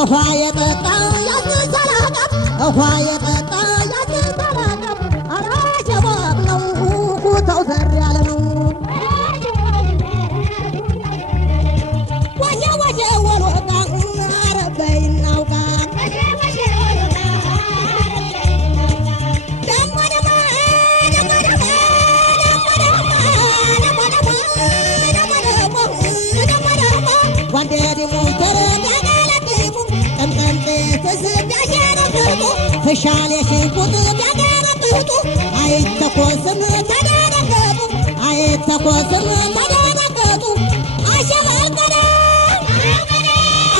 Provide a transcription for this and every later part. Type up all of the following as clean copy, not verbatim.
ውሃ የጠጣ ያስሰላቀም ውሃ የጠጣ ያስሰላቀም አራሸባብ ነው ኩታው ዘር ያለ ነው ወሸ ወሸ ወልወጣ አረበይናውቃ فشال يشيكوت بيغرقوت አይተኮስም ተደረገጡ አይተኮስም ተደረገጡ አሸባልቀዳ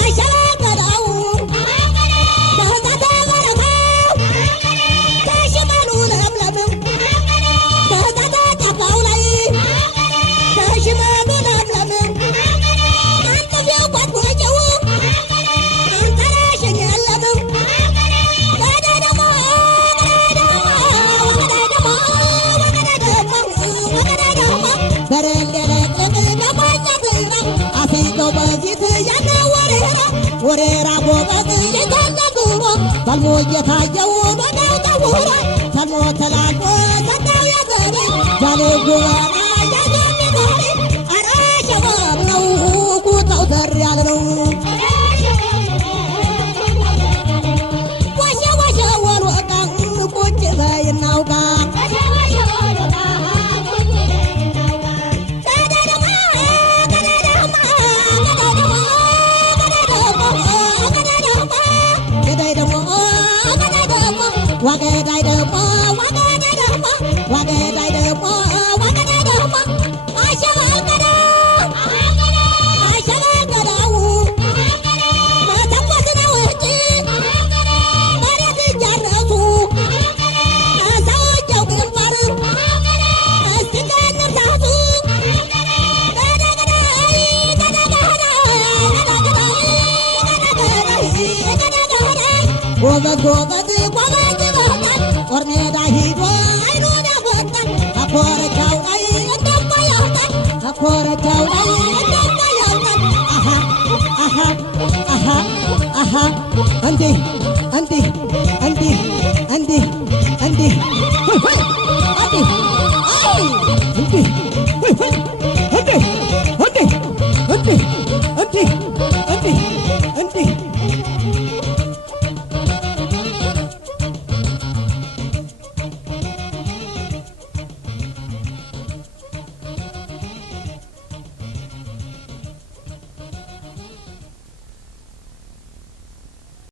አሸባልቀዳው ተዛተበረታው ተሽመሉ ለምለም ተዛተጠፋው ላይ ተሽመሉ ለምለም አንተ ቢያቋት ወጀው አንተ ራሽኛለም ወሬራ ጎበዝ የታለጉሮ ሰልሞ እየታየው በደው ተውሮ ሰልሞ ተላልፎ ሰጣው ያዘሬ ጃልጉባና ያዘሚኖሬ አራሸባብ ነው ኩታው ዘር ያለ ነው ወሸ ወሸ ወልወጣ ቁጭ በይናውቃ ዋገዳይ ደሞ ዋገዳይ ደሞ ዋገዳይ ደሞ ዋገዳይ ደሞ አሸባልቀዳ አሸባልቀዳው መተኮስ ነው እንጂ መሬት እያረሱ ሰውየው ግንባር እስኪገንርታቱ ጎበዝ ጎበዝ ጎበዝ ጦር ሜዳ ሂዶ አይኑን ያፈጣል ከኮረቻው ላይ እንደማ ያወጣል ከኮረቻው ላይ እንደማ ያወጣል አሃ አሃ አሃ እንዲህ እንዲህ እንዲህ እንዲህ እንዲህ እንዲህ አይ